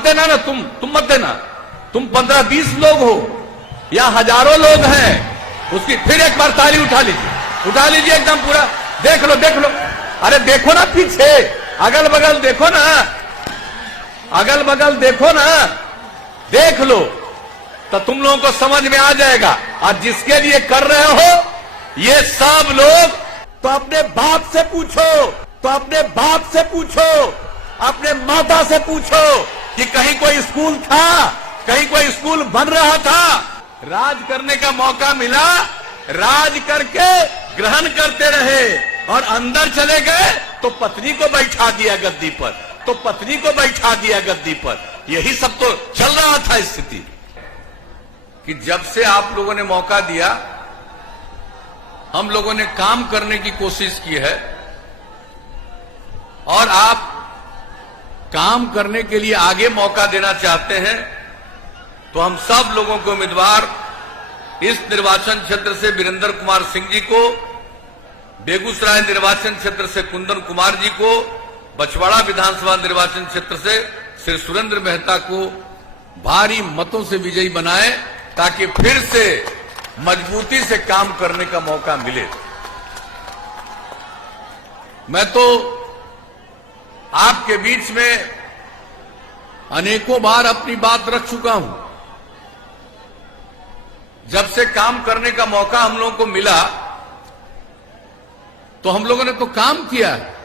देना ना, तुम मत देना। तुम 15-20 लोग हो या हजारों लोग हैं, उसकी फिर एक बार ताली उठा लीजिए एकदम पूरा। देख लो, अरे देखो ना पीछे, अगल बगल देखो ना, देख लो तो तुम लोगों को समझ में आ जाएगा। और जिसके लिए कर रहे हो ये सब लोग, तो अपने बाप से पूछो, अपने माता से पूछो कि कहीं कोई स्कूल था, कहीं कोई स्कूल बन रहा था। राज करने का मौका मिला, राज करके ग्रहण करते रहे और अंदर चले गए तो पत्नी को बैठा दिया गद्दी पर। यही सब तो चल रहा था स्थिति कि जब से आप लोगों ने मौका दिया, हम लोगों ने काम करने की कोशिश की है और आप काम करने के लिए आगे मौका देना चाहते हैं, तो हम सब लोगों को उम्मीदवार इस निर्वाचन क्षेत्र से वीरेंद्र कुमार सिंह जी को, बेगूसराय निर्वाचन क्षेत्र से कुंदन कुमार जी को, बछवाड़ा विधानसभा निर्वाचन क्षेत्र से श्री सुरेंद्र मेहता को भारी मतों से विजयी बनाएं, ताकि फिर से मजबूती से काम करने का मौका मिले। मैं तो आपके बीच में अनेकों बार अपनी बात रख चुका हूं। जब से काम करने का मौका हम लोगों को मिला, तो हम लोगों ने तो काम किया है।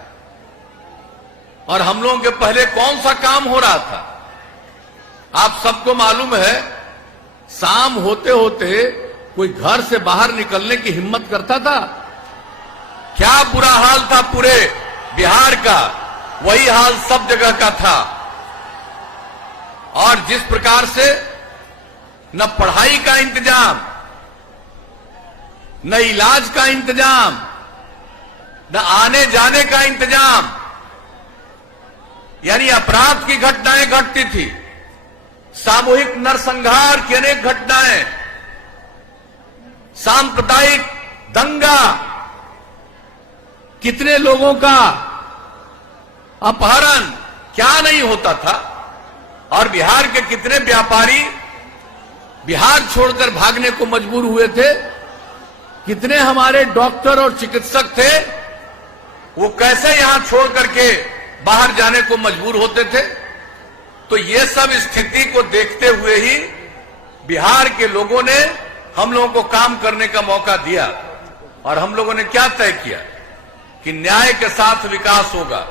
और हम लोगों के पहले कौन सा काम हो रहा था, आप सबको मालूम है। शाम होते होते कोई घर से बाहर निकलने की हिम्मत करता था? क्या बुरा हाल था पूरे बिहार का, वही हाल सब जगह का था। और जिस प्रकार से न पढ़ाई का इंतजाम, न इलाज का इंतजाम, न आने जाने का इंतजाम, यानी अपराध की घटनाएं घटती थी, सामूहिक नरसंहार की अनेक घटनाएं, सांप्रदायिक दंगा, कितने लोगों का अपहरण, क्या नहीं होता था। और बिहार के कितने व्यापारी बिहार छोड़कर भागने को मजबूर हुए थे, कितने हमारे डॉक्टर और चिकित्सक थे, वो कैसे यहां छोड़ करके बाहर जाने को मजबूर होते थे। तो ये सब स्थिति को देखते हुए ही बिहार के लोगों ने हम लोगों को काम करने का मौका दिया। और हम लोगों ने क्या तय किया कि न्याय के साथ विकास होगा।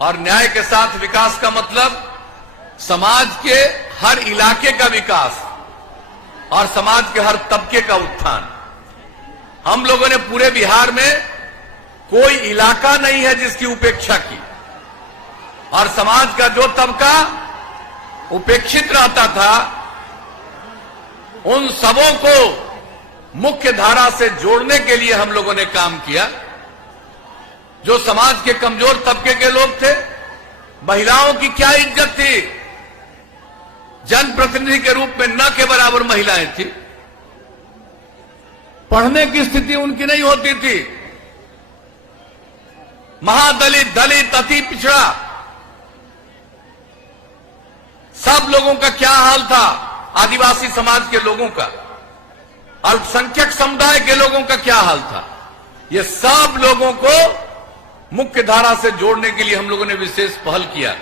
और न्याय के साथ विकास का मतलब समाज के हर इलाके का विकास और समाज के हर तबके का उत्थान। हम लोगों ने पूरे बिहार में कोई इलाका नहीं है जिसकी उपेक्षा की। और समाज का जो तबका उपेक्षित रहता था, उन सबों को मुख्य धारा से जोड़ने के लिए हम लोगों ने काम किया। जो समाज के कमजोर तबके के लोग थे, महिलाओं की क्या इज्जत थी, जनप्रतिनिधि के रूप में न के बराबर महिलाएं थी, पढ़ने की स्थिति उनकी नहीं होती थी। महादलित, दलित, अति पिछड़ा, सब लोगों का क्या हाल था, आदिवासी समाज के लोगों का, अल्पसंख्यक समुदाय के लोगों का क्या हाल था। ये सब लोगों को मुख्य धारा से जोड़ने के लिए हम लोगों ने विशेष पहल किया।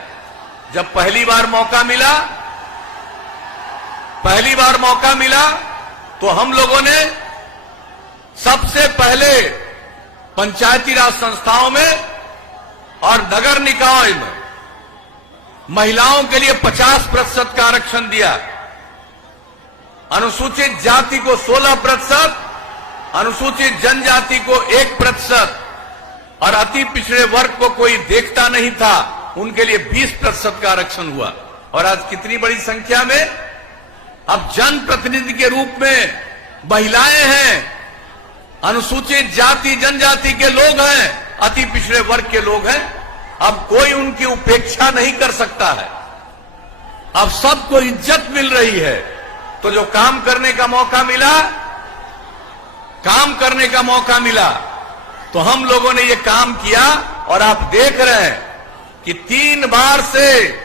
जब पहली बार मौका मिला तो हम लोगों ने सबसे पहले पंचायती राज संस्थाओं में और नगर निकाय में महिलाओं के लिए 50% का आरक्षण दिया। अनुसूचित जाति को 16%, अनुसूचित जनजाति को 1% और अति पिछड़े वर्ग को कोई देखता नहीं था, उनके लिए 20% का आरक्षण हुआ। और आज कितनी बड़ी संख्या में अब जनप्रतिनिधि के रूप में महिलाएं हैं, अनुसूचित जाति जनजाति के लोग हैं, अति पिछड़े वर्ग के लोग हैं। अब कोई उनकी उपेक्षा नहीं कर सकता है, अब सबको इज्जत मिल रही है। तो जो काम करने का मौका मिला तो हम लोगों ने ये काम किया। और आप देख रहे हैं कि 3 बार से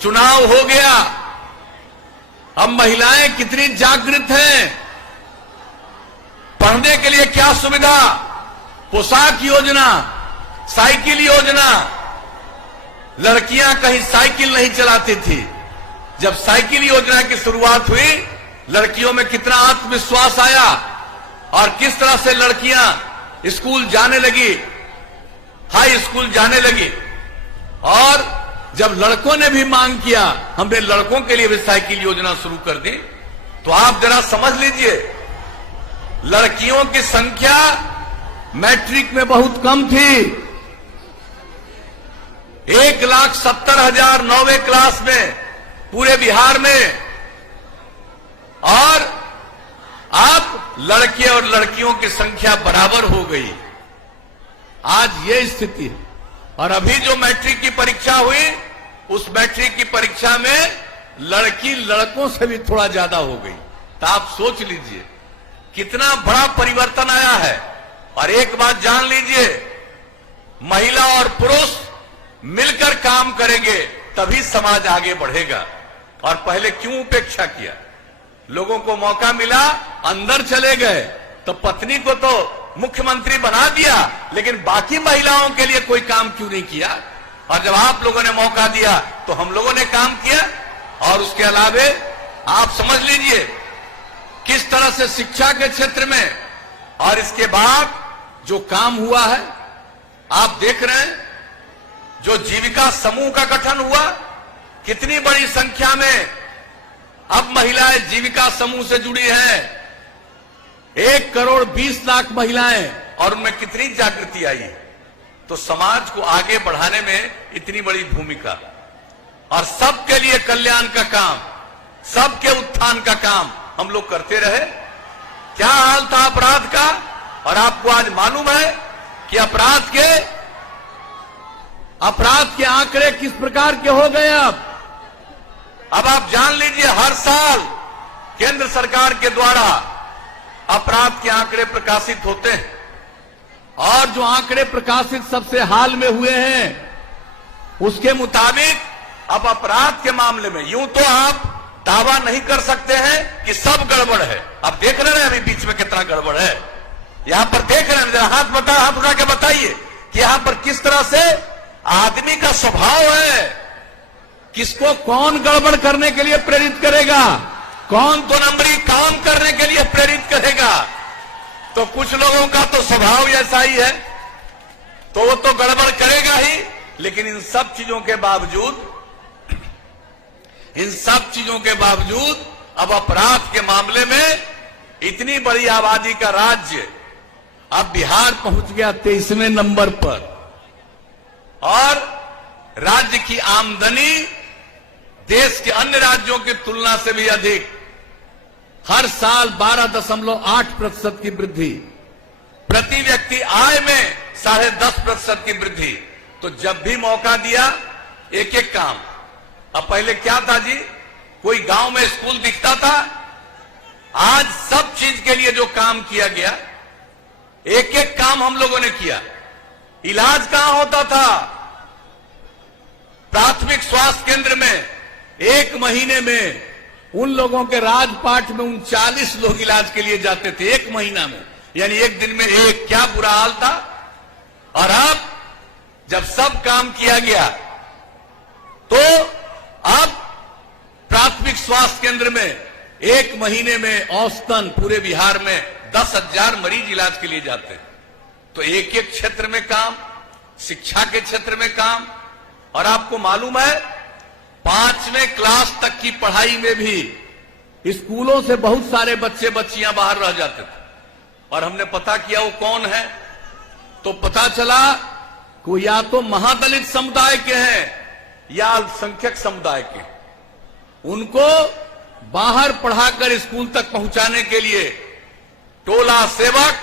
चुनाव हो गया, अब महिलाएं कितनी जागृत हैं, पढ़ने के लिए क्या सुविधा, पोशाक योजना, साइकिल योजना। लड़कियां कहीं साइकिल नहीं चलाती थी, जब साइकिल योजना की शुरुआत हुई लड़कियों में कितना आत्मविश्वास आया और किस तरह से लड़कियां स्कूल जाने लगी, हाई स्कूल जाने लगी। और जब लड़कों ने भी मांग किया, हमने लड़कों के लिए भी साइकिल योजना शुरू कर दी, तो आप जरा समझ लीजिए लड़कियों की संख्या मैट्रिक में बहुत कम थी। 1,70,000 9वीं क्लास में पूरे बिहार में, और अब लड़के और लड़कियों की संख्या बराबर हो गई। आज ये स्थिति है। और अभी जो मैट्रिक की परीक्षा हुई, उस मैट्रिक की परीक्षा में लड़की लड़कों से भी थोड़ा ज्यादा हो गई। तो आप सोच लीजिए कितना बड़ा परिवर्तन आया है। और एक बात जान लीजिए, महिला और पुरुष मिलकर काम करेंगे तभी समाज आगे बढ़ेगा। और पहले क्यों उपेक्षा किया, लोगों को मौका मिला अंदर चले गए, तो पत्नी को तो मुख्यमंत्री बना दिया, लेकिन बाकी महिलाओं के लिए कोई काम क्यों नहीं किया। और जब आप लोगों ने मौका दिया तो हम लोगों ने काम किया। और उसके अलावे आप समझ लीजिए किस तरह से शिक्षा के क्षेत्र में और इसके बाद जो काम हुआ है, आप देख रहे हैं जो जीविका समूह का गठन हुआ, कितनी बड़ी संख्या में अब महिलाएं जीविका समूह से जुड़ी हैं। 1,20,00,000 महिलाएं, और उनमें कितनी जागृति आई है। तो समाज को आगे बढ़ाने में इतनी बड़ी भूमिका, और सबके लिए कल्याण का काम, सबके उत्थान का काम हम लोग करते रहे। क्या हाल था अपराध का, और आपको आज मालूम है कि अपराध के आंकड़े किस प्रकार के हो गए। अब आप जान लीजिए हर साल केंद्र सरकार के द्वारा अपराध के आंकड़े प्रकाशित होते हैं, और जो आंकड़े प्रकाशित सबसे हाल में हुए हैं उसके मुताबिक अब अपराध के मामले में यूं तो आप दावा नहीं कर सकते हैं कि सब गड़बड़ है। अब देख रहे हैं अभी बीच में कितना गड़बड़ है, यहां पर देख रहे हैं। जरा हाथ उठा के बताइए कि यहां पर किस तरह से आदमी का स्वभाव है, किसको कौन गड़बड़ करने के लिए प्रेरित करेगा, कौन 2 नंबरी काम करने के लिए प्रेरित करेगा। तो कुछ लोगों का तो स्वभाव ऐसा ही है, तो वो तो गड़बड़ करेगा ही। लेकिन इन सब चीजों के बावजूद अब अपराध के मामले में इतनी बड़ी आबादी का राज्य, अब बिहार पहुंच गया 23वें नंबर पर, और राज्य की आमदनी देश के अन्य राज्यों की तुलना से भी अधिक, हर साल 12.8% की वृद्धि, प्रति व्यक्ति आय में 10.5% की वृद्धि। तो जब भी मौका दिया एक एक काम। अब पहले क्या था जी, कोई गांव में स्कूल दिखता था, आज सब चीज के लिए जो काम किया गया, एक एक काम हम लोगों ने किया। इलाज कहां होता था, प्राथमिक स्वास्थ्य केंद्र में 1 महीने में उन लोगों के राजपाट में 39 लोग इलाज के लिए जाते थे 1 महीना में, यानी एक दिन में एक। क्या बुरा हाल था। और अब जब सब काम किया गया तो अब प्राथमिक स्वास्थ्य केंद्र में 1 महीने में औसतन पूरे बिहार में 10,000 मरीज इलाज के लिए जाते हैं। तो एक एक क्षेत्र में काम, शिक्षा के क्षेत्र में काम। और आपको मालूम है 5वें क्लास तक की पढ़ाई में भी स्कूलों से बहुत सारे बच्चे बच्चियां बाहर रह जाते थे, और हमने पता किया वो कौन है, तो पता चला कि या तो महादलित समुदाय के हैं या अल्पसंख्यक समुदाय के। उनको बाहर पढ़ाकर स्कूल तक पहुंचाने के लिए टोला सेवक,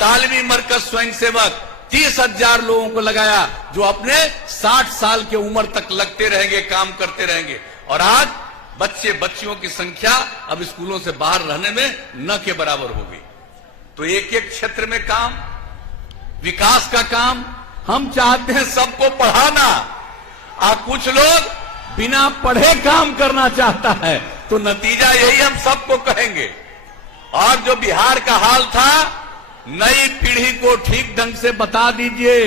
तालीमी मरकज स्वयंसेवक 30,000 लोगों को लगाया, जो अपने 60 साल की उम्र तक लगते रहेंगे, काम करते रहेंगे। और आज बच्चे बच्चियों की संख्या अब स्कूलों से बाहर रहने में न के बराबर हो गई। तो एक एक क्षेत्र में काम, विकास का काम। हम चाहते हैं सबको पढ़ाना, कुछ लोग बिना पढ़े काम करना चाहता है, तो नतीजा यही हम सबको कहेंगे। और जो बिहार का हाल था, नई पीढ़ी को ठीक ढंग से बता दीजिए।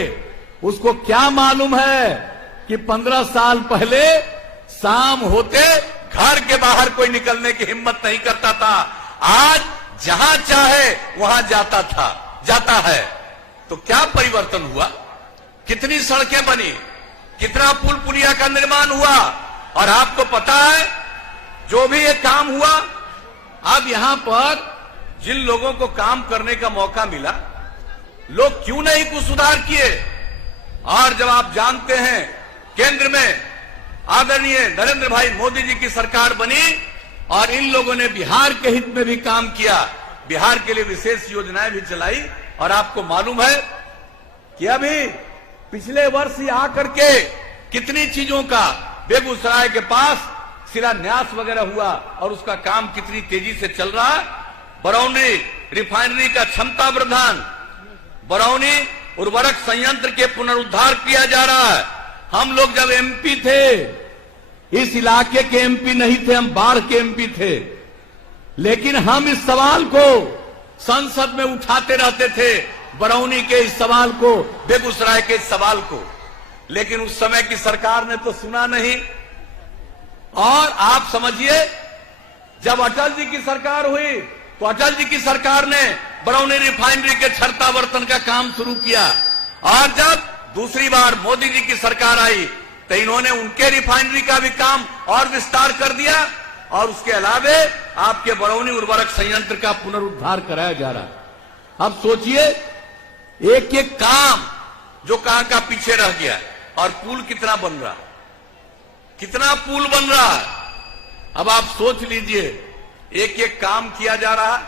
उसको क्या मालूम है कि 15 साल पहले शाम होते घर के बाहर कोई निकलने की हिम्मत नहीं करता था। आज जहां चाहे वहां जाता है। तो क्या परिवर्तन हुआ? कितनी सड़कें बनी, कितना पुल पुलिया का निर्माण हुआ। और आपको पता है, जो भी ये काम हुआ, अब यहां पर जिन लोगों को काम करने का मौका मिला, लोग क्यों नहीं कुछ सुधार किए? और जब आप जानते हैं केंद्र में आदरणीय नरेंद्र भाई मोदी जी की सरकार बनी और इन लोगों ने बिहार के हित में भी काम किया, बिहार के लिए विशेष योजनाएं भी चलाई। और आपको मालूम है कि अभी पिछले वर्ष ही आकर के कितनी चीजों का बेगूसराय के पास शिलान्यास वगैरह हुआ और उसका काम कितनी तेजी से चल रहा है। बरौनी रिफाइनरी का क्षमता वर्धन, बरौनी उर्वरक संयंत्र के पुनरुद्धार किया जा रहा है। हम लोग जब एमपी थे, इस इलाके के एमपी नहीं थे, हम बाढ़ के एमपी थे, लेकिन हम इस सवाल को संसद में उठाते रहते थे, बरौनी के इस सवाल को, बेगूसराय के इस सवाल को। लेकिन उस समय की सरकार ने तो सुना नहीं। और आप समझिए, जब अटल जी की सरकार हुई तो अटल जी की सरकार ने बरौनी रिफाइनरी के क्षमतावर्धन का काम शुरू किया। और जब दूसरी बार मोदी जी की सरकार आई तो इन्होंने उनके रिफाइनरी का भी काम और विस्तार कर दिया। और उसके अलावे आपके बरौनी उर्वरक संयंत्र का पुनरुद्धार कराया जा रहा है। अब सोचिए, एक एक काम जो कहां का पीछे रह गया। और पुल कितना बन रहा, कितना पुल बन रहा है। अब आप सोच लीजिए, एक एक काम किया जा रहा है।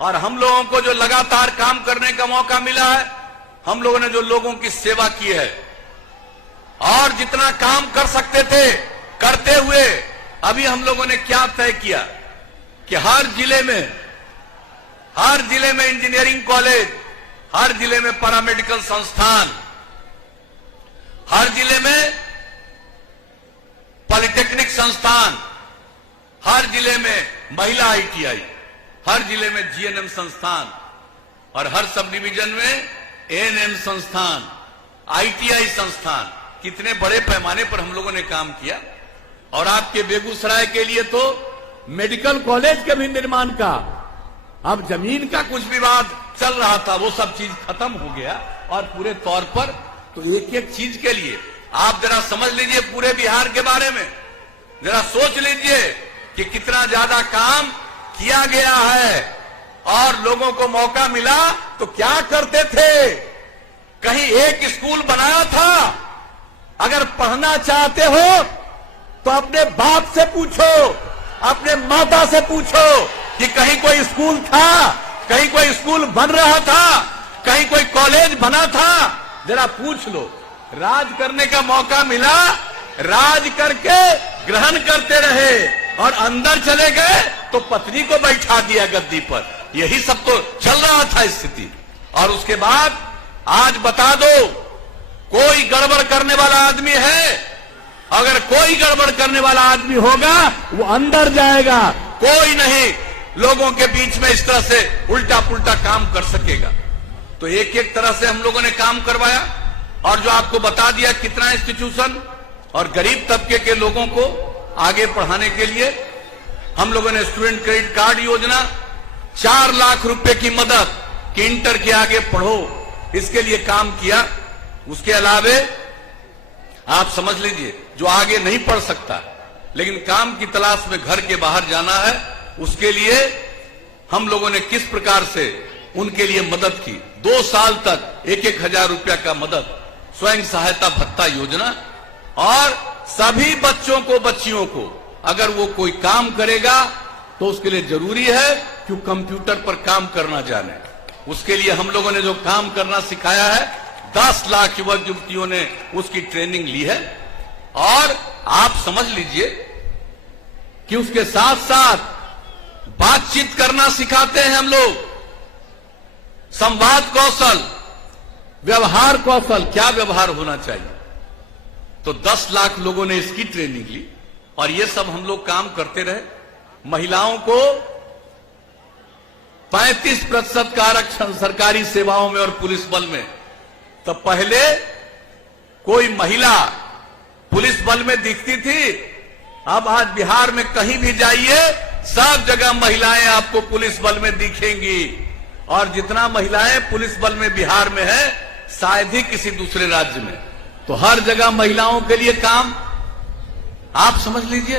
और हम लोगों को जो लगातार काम करने का मौका मिला है, हम लोगों ने जो लोगों की सेवा की है और जितना काम कर सकते थे करते हुए, अभी हम लोगों ने क्या तय किया कि हर जिले में इंजीनियरिंग कॉलेज, हर जिले में पैरामेडिकल संस्थान, हर जिले में पॉलिटेक्निक संस्थान, हर जिले में महिला आईटीआई, हर जिले में जीएनएम संस्थान और हर सब डिवीजन में एएनएम संस्थान, आईटीआई संस्थान। कितने बड़े पैमाने पर हम लोगों ने काम किया। और आपके बेगूसराय के लिए तो मेडिकल कॉलेज के भी निर्माण का, अब जमीन का कुछ विवाद चल रहा था, वो सब चीज खत्म हो गया। और पूरे तौर पर तो एक एक चीज के लिए आप जरा समझ लीजिए, पूरे बिहार के बारे में जरा सोच लीजिए कि कितना ज्यादा काम किया गया है। और लोगों को मौका मिला तो क्या करते थे? कहीं एक स्कूल बनाया था? अगर पढ़ना चाहते हो तो अपने बाप से पूछो, अपने माता से पूछो कि कहीं कोई स्कूल था, कहीं कोई स्कूल बन रहा था, कहीं कोई कॉलेज बना था। जरा पूछ लो। राज करने का मौका मिला, राज करके ग्रहण करते रहे और अंदर चले गए तो पत्नी को बैठा दिया गद्दी पर। यही सब तो चल रहा था स्थिति। और उसके बाद आज बता दो, कोई गड़बड़ करने वाला आदमी है? अगर कोई गड़बड़ करने वाला आदमी होगा, वो अंदर जाएगा, कोई नहीं लोगों के बीच में इस तरह से उल्टा पुल्टा काम कर सकेगा। तो एक एक तरह से हम लोगों ने काम करवाया। और जो आपको बता दिया कितना इंस्टीट्यूशन, और गरीब तबके के लोगों को आगे पढ़ाने के लिए हम लोगों ने स्टूडेंट क्रेडिट कार्ड योजना, 4 लाख रुपए की मदद कि इंटर के आगे पढ़ो, इसके लिए काम किया। उसके अलावे आप समझ लीजिए, जो आगे नहीं पढ़ सकता लेकिन काम की तलाश में घर के बाहर जाना है, उसके लिए हम लोगों ने किस प्रकार से उनके लिए मदद की। 2 साल तक 1-1 हजार रुपया का मदद, स्वयं सहायता भत्ता योजना। और सभी बच्चों को, बच्चियों को, अगर वो कोई काम करेगा तो उसके लिए जरूरी है कि वो कंप्यूटर पर काम करना जाने। उसके लिए हम लोगों ने जो काम करना सिखाया है, 10 लाख युवक युवतियों ने उसकी ट्रेनिंग ली है। और आप समझ लीजिए कि उसके साथ साथ बातचीत करना सिखाते हैं हम लोग, संवाद कौशल, व्यवहार कौशल, क्या व्यवहार होना चाहिए। तो 10 लाख लोगों ने इसकी ट्रेनिंग ली और ये सब हम लोग काम करते रहे। महिलाओं को 35% का आरक्षण सरकारी सेवाओं में और पुलिस बल में। तो पहले कोई महिला पुलिस बल में दिखती थी, अब आज बिहार में कहीं भी जाइए सब जगह महिलाएं आपको पुलिस बल में दिखेंगी। और जितना महिलाएं पुलिस बल में बिहार में है शायद ही किसी दूसरे राज्य में। तो हर जगह महिलाओं के लिए काम आप समझ लीजिए,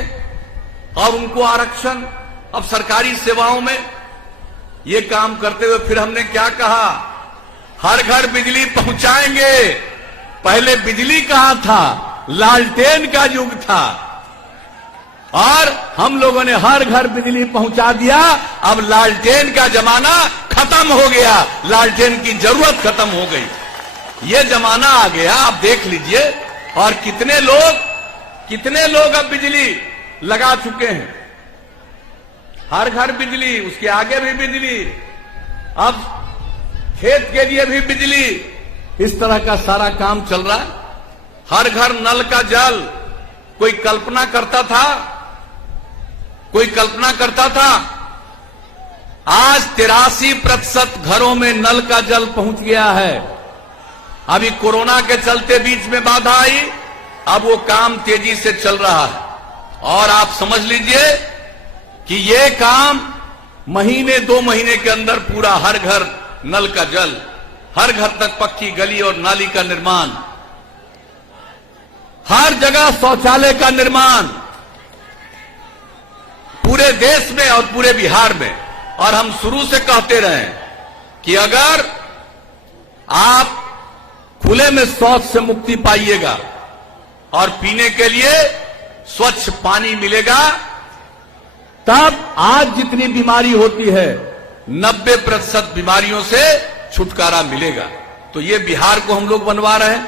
और उनको आरक्षण। अब सरकारी सेवाओं में ये काम करते हुए फिर हमने क्या कहा, हर घर बिजली पहुंचाएंगे। पहले बिजली कहां था, लालटेन का युग था, और हम लोगों ने हर घर बिजली पहुंचा दिया। अब लालटेन का जमाना खत्म हो गया, लालटेन की जरूरत खत्म हो गई, ये जमाना आ गया। आप देख लीजिए, और कितने लोग अब बिजली लगा चुके हैं, हर घर बिजली, उसके आगे भी बिजली, अब खेत के लिए भी बिजली। इस तरह का सारा काम चल रहा है। हर घर नल का जल। कोई कल्पना करता था आज 83% घरों में नल का जल पहुंच गया है। अभी कोरोना के चलते बीच में बाधा आई, अब वो काम तेजी से चल रहा है। और आप समझ लीजिए कि ये काम महीने 2 महीने के अंदर पूरा हर घर नल का जल, हर घर तक पक्की गली और नाली का निर्माण, हर जगह शौचालय का निर्माण पूरे देश में और पूरे बिहार में। और हम शुरू से कहते रहे कि अगर आप खुले में शौच से मुक्ति पाइएगा और पीने के लिए स्वच्छ पानी मिलेगा, तब आज जितनी बीमारी होती है 90% बीमारियों से छुटकारा मिलेगा। तो ये बिहार को हम लोग बनवा रहे हैं,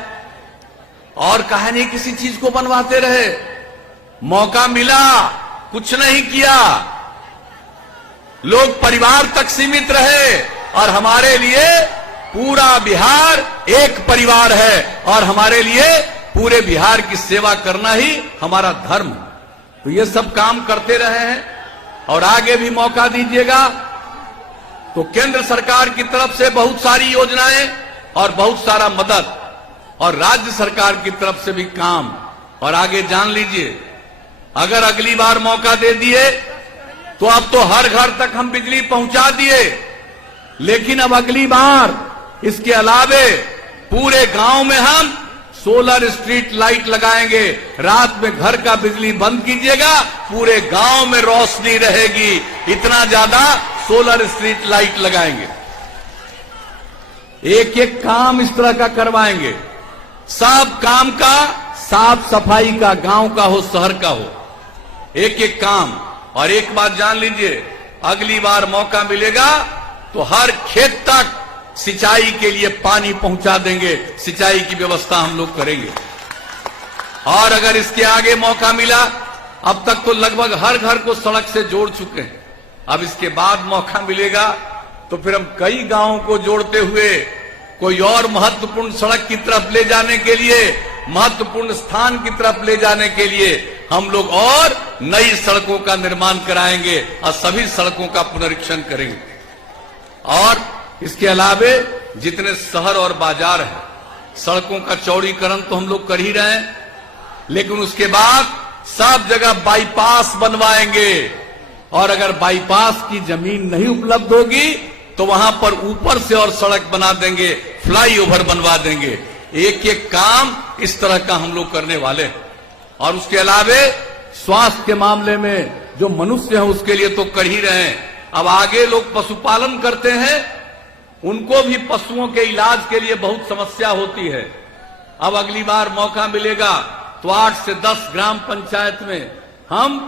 और कहा नहीं किसी चीज को बनवाते रहे। मौका मिला, कुछ नहीं किया, लोग परिवार तक सीमित रहे, और हमारे लिए पूरा बिहार एक परिवार है, और हमारे लिए पूरे बिहार की सेवा करना ही हमारा धर्म है। तो ये सब काम करते रहे हैं, और आगे भी मौका दीजिएगा। तो केंद्र सरकार की तरफ से बहुत सारी योजनाएं और बहुत सारा मदद, और राज्य सरकार की तरफ से भी काम। और आगे जान लीजिए, अगर अगली बार मौका दे दिए तो अब तो हर घर तक हम बिजली पहुंचा दिए, लेकिन अब अगली बार इसके अलावे पूरे गांव में हम सोलर स्ट्रीट लाइट लगाएंगे। रात में घर का बिजली बंद कीजिएगा, पूरे गांव में रोशनी रहेगी। इतना ज्यादा सोलर स्ट्रीट लाइट लगाएंगे। एक एक काम इस तरह का करवाएंगे। सब काम का, साफ सफाई का, गांव का हो शहर का हो, एक एक काम। और एक बात जान लीजिए, अगली बार मौका मिलेगा तो हर खेत तक सिंचाई के लिए पानी पहुंचा देंगे, सिंचाई की व्यवस्था हम लोग करेंगे। और अगर इसके आगे मौका मिला, अब तक तो लगभग हर घर को सड़क से जोड़ चुके हैं, अब इसके बाद मौका मिलेगा तो फिर हम कई गांवों को जोड़ते हुए कोई और महत्वपूर्ण सड़क की तरफ ले जाने के लिए, महत्वपूर्ण स्थान की तरफ ले जाने के लिए हम लोग और नई सड़कों का निर्माण कराएंगे और सभी सड़कों का पुनरीक्षण करेंगे। और इसके अलावे जितने शहर और बाजार हैं, सड़कों का चौड़ीकरण तो हम लोग कर ही रहे हैं, लेकिन उसके बाद सब जगह बाईपास बनवाएंगे। और अगर बाईपास की जमीन नहीं उपलब्ध होगी तो वहां पर ऊपर से और सड़क बना देंगे, फ्लाईओवर बनवा देंगे। एक एक काम इस तरह का हम लोग करने वाले हैं। और उसके अलावे स्वास्थ्य के मामले में जो मनुष्य हैं उसके लिए तो कर ही रहे हैं। अब आगे लोग पशुपालन करते हैं, उनको भी पशुओं के इलाज के लिए बहुत समस्या होती है। अब अगली बार मौका मिलेगा तो 8 से 10 ग्राम पंचायत में हम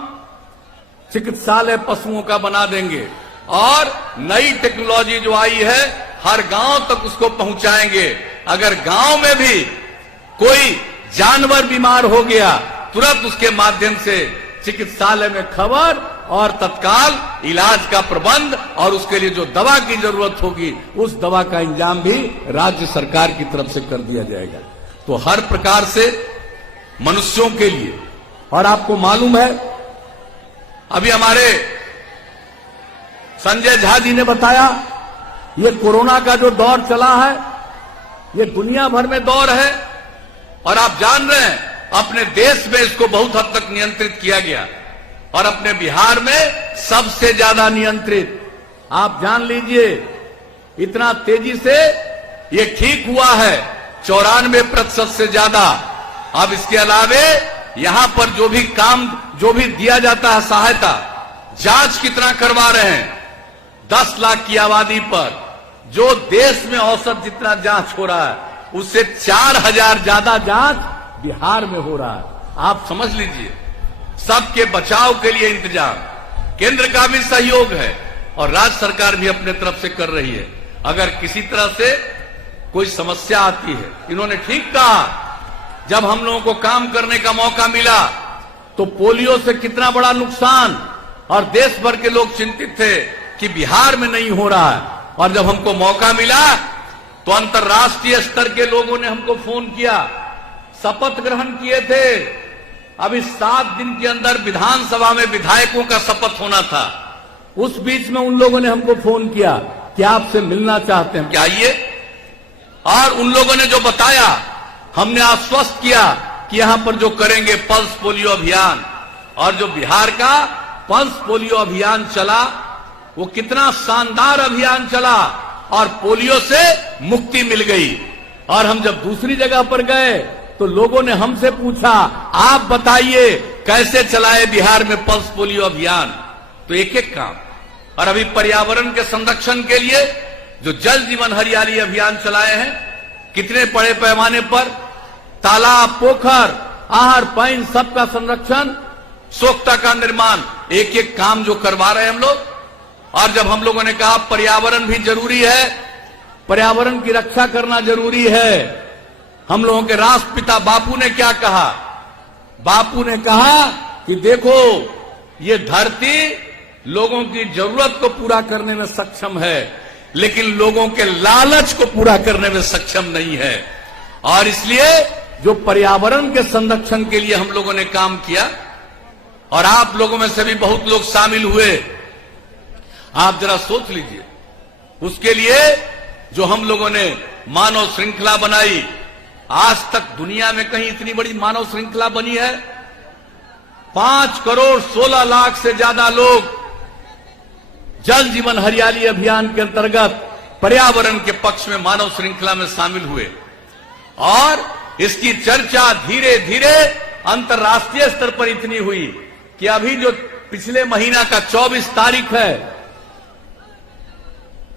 चिकित्सालय पशुओं का बना देंगे। और नई टेक्नोलॉजी जो आई है हर गांव तक उसको पहुंचाएंगे। अगर गांव में भी कोई जानवर बीमार हो गया, तुरंत उसके माध्यम से चिकित्सालय में खबर और तत्काल इलाज का प्रबंध, और उसके लिए जो दवा की जरूरत होगी उस दवा का इंतजाम भी राज्य सरकार की तरफ से कर दिया जाएगा। तो हर प्रकार से मनुष्यों के लिए। और आपको मालूम है, अभी हमारे संजय झा जी ने बताया, ये कोरोना का जो दौर चला है, ये दुनिया भर में दौर है, और आप जान रहे हैं अपने देश में इसको बहुत हद तक नियंत्रित किया गया, और अपने बिहार में सबसे ज्यादा नियंत्रित। आप जान लीजिए, इतना तेजी से ये ठीक हुआ है, 94% से ज्यादा। अब इसके अलावे यहां पर जो भी काम, जो भी दिया जाता है सहायता, जांच कितना करवा रहे हैं, 10 लाख की आबादी पर जो देश में औसत जितना जांच हो रहा है, उससे 4000 ज्यादा जांच बिहार में हो रहा है। आप समझ लीजिए, सबके बचाव के लिए इंतजाम, केंद्र का भी सहयोग है और राज्य सरकार भी अपने तरफ से कर रही है। अगर किसी तरह से कोई समस्या आती है, इन्होंने ठीक कहा, जब हम लोगों को काम करने का मौका मिला तो पोलियो से कितना बड़ा नुकसान, और देश भर के लोग चिंतित थे कि बिहार में नहीं हो रहा है, और जब हमको मौका मिला तो अंतर्राष्ट्रीय स्तर के लोगों ने हमको फोन किया, शपथ ग्रहण किए थे। अभी 7 दिन के अंदर विधानसभा में विधायकों का शपथ होना था। उस बीच में उन लोगों ने हमको फोन किया कि आपसे मिलना चाहते हैं, क्या आइए। और उन लोगों ने जो बताया, हमने आश्वस्त किया कि यहां पर जो करेंगे पल्स पोलियो अभियान, और जो बिहार का पल्स पोलियो अभियान चला, वो कितना शानदार अभियान चला, और पोलियो से मुक्ति मिल गई। और हम जब दूसरी जगह पर गए तो लोगों ने हमसे पूछा, आप बताइए कैसे चलाए बिहार में पल्स पोलियो अभियान। तो एक एक काम, और अभी पर्यावरण के संरक्षण के लिए जो जल जीवन हरियाली अभियान चलाए हैं, कितने बड़े पैमाने पर तालाब, पोखर, आहर, पानी, सबका संरक्षण, सोख्ता का निर्माण, एक एक काम जो करवा रहे हैं हम लोग। और जब हम लोगों ने कहा पर्यावरण भी जरूरी है, पर्यावरण की रक्षा करना जरूरी है, हम लोगों के राष्ट्रपिता बापू ने क्या कहा? बापू ने कहा कि देखो, ये धरती लोगों की जरूरत को पूरा करने में सक्षम है, लेकिन लोगों के लालच को पूरा करने में सक्षम नहीं है। और इसलिए जो पर्यावरण के संरक्षण के लिए हम लोगों ने काम किया, और आप लोगों में से भी बहुत लोग शामिल हुए, आप जरा सोच लीजिए, उसके लिए जो हम लोगों ने मानव श्रृंखला बनाई, आज तक दुनिया में कहीं इतनी बड़ी मानव श्रृंखला बनी है। 5 करोड़ 16 लाख से ज्यादा लोग जल जीवन हरियाली अभियान के अंतर्गत पर्यावरण के पक्ष में मानव श्रृंखला में शामिल हुए, और इसकी चर्चा धीरे धीरे अंतर्राष्ट्रीय स्तर पर इतनी हुई कि अभी जो पिछले महीना का 24 तारीख है,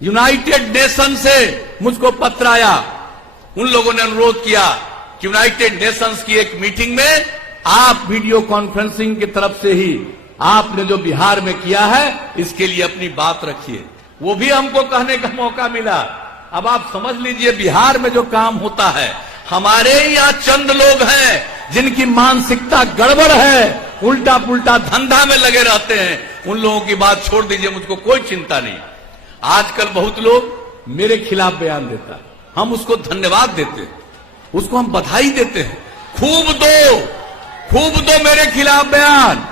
यूनाइटेड नेशन से मुझको पत्र आया। उन लोगों ने अनुरोध किया कि यूनाइटेड नेशंस की एक मीटिंग में आप वीडियो कॉन्फ्रेंसिंग की तरफ से ही आपने जो बिहार में किया है, इसके लिए अपनी बात रखिए। वो भी हमको कहने का मौका मिला। अब आप समझ लीजिए, बिहार में जो काम होता है, हमारे यहाँ चंद लोग हैं जिनकी मानसिकता गड़बड़ है, उल्टा पुल्टा धंधा में लगे रहते हैं। उन लोगों की बात छोड़ दीजिए, मुझको कोई चिंता नहीं। आजकल बहुत लोग मेरे खिलाफ बयान देता है, हम उसको धन्यवाद देते हैं, उसको हम बधाई देते हैं। खूब दो मेरे खिलाफ बयान,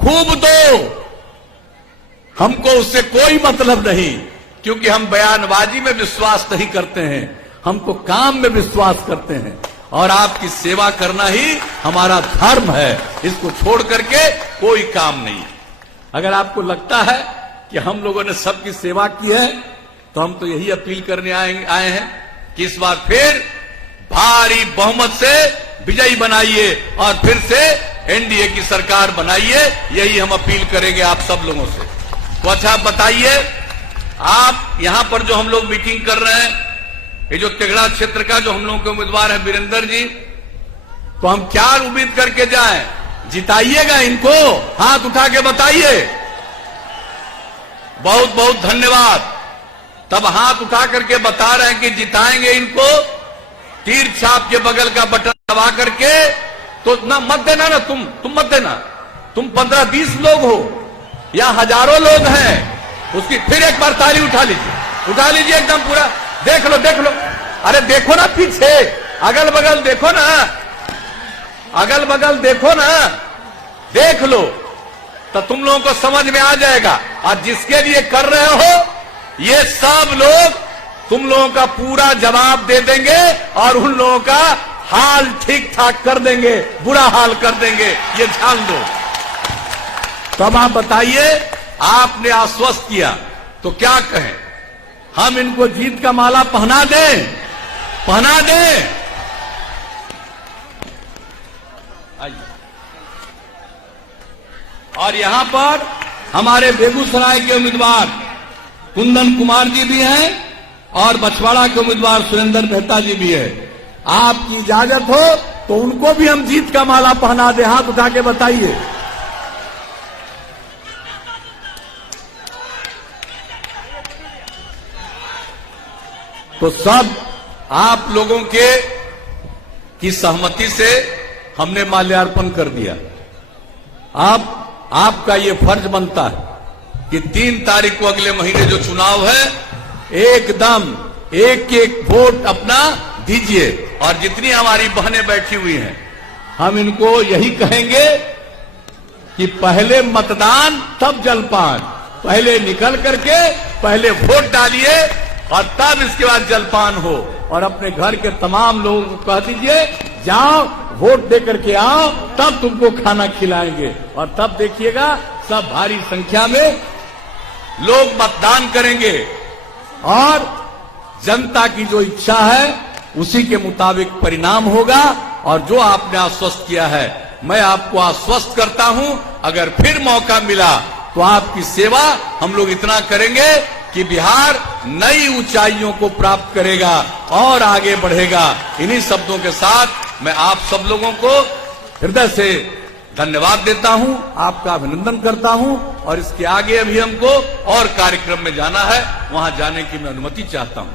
खूब दो, हमको उससे कोई मतलब नहीं, क्योंकि हम बयानबाजी में विश्वास नहीं करते हैं, हमको काम में विश्वास करते हैं, और आपकी सेवा करना ही हमारा धर्म है। इसको छोड़ करके कोई काम नहीं। अगर आपको लगता है कि हम लोगों ने सबकी सेवा की है, तो हम तो यही अपील करने आए हैं कि इस बार फिर भारी बहुमत से विजयी बनाइए और फिर से एनडीए की सरकार बनाइए। यही हम अपील करेंगे आप सब लोगों से। तो अच्छा बताइए, आप यहां पर जो हम लोग मीटिंग कर रहे हैं, ये जो तिगड़ा क्षेत्र का जो हम लोगों के उम्मीदवार है वीरेंद्र जी, तो हम क्या उम्मीद करके जाएं? जिताइएगा इनको, हाथ उठा के बताइए। बहुत बहुत धन्यवाद। तब हाथ उठा करके बता रहे हैं कि जिताएंगे इनको, तीर छाप के बगल का बटन दबा करके। तो ना मत देना ना, तुम मत देना। तुम 15-20 लोग हो या हजारों लोग हैं, उसकी फिर एक बार ताली उठा लीजिए एकदम पूरा। देख लो, अरे देखो ना, पीछे अगल बगल देखो ना। अगल बगल देखो ना, देख लो तो तुम लोगों को समझ में आ जाएगा। और जिसके लिए कर रहे हो, ये सब लोग तुम लोगों का पूरा जवाब दे देंगे और उन लोगों का हाल ठीक ठाक कर देंगे, बुरा हाल कर देंगे, ये ध्यान दो। तब आप बताइए, आपने आश्वस्त किया तो क्या कहें? हम इनको जीत का माला पहना दें? पहना दें? आइए। और यहां पर हमारे बेगूसराय के उम्मीदवार कुंदन कुमार जी भी हैं और बछवाड़ा के उम्मीदवार सुरेंद्र मेहता जी भी है। आपकी इजाजत हो तो उनको भी हम जीत का माला पहना दे। हाथ उठा के बताइए। तो सब आप लोगों के की सहमति से हमने माल्यार्पण कर दिया। अब आपका ये फर्ज बनता है कि 3 तारीख को अगले महीने जो चुनाव है, एकदम एक एक वोट अपना दीजिए। और जितनी हमारी बहनें बैठी हुई हैं, हम इनको यही कहेंगे कि पहले मतदान तब जलपान। पहले निकल करके पहले वोट डालिए और तब इसके बाद जलपान हो। और अपने घर के तमाम लोगों को कह दीजिए, जाओ वोट दे करके आओ, तब तुमको खाना खिलाएंगे। और तब देखिएगा सब भारी संख्या में लोग मतदान करेंगे और जनता की जो इच्छा है उसी के मुताबिक परिणाम होगा। और जो आपने आश्वस्त किया है, मैं आपको आश्वस्त करता हूं, अगर फिर मौका मिला तो आपकी सेवा हम लोग इतना करेंगे कि बिहार नई ऊंचाइयों को प्राप्त करेगा और आगे बढ़ेगा। इन्हीं शब्दों के साथ मैं आप सब लोगों को हृदय से धन्यवाद देता हूं, आपका अभिनंदन करता हूं। और इसके आगे अभी हमको और कार्यक्रम में जाना है, वहां जाने की मैं अनुमति चाहता हूं।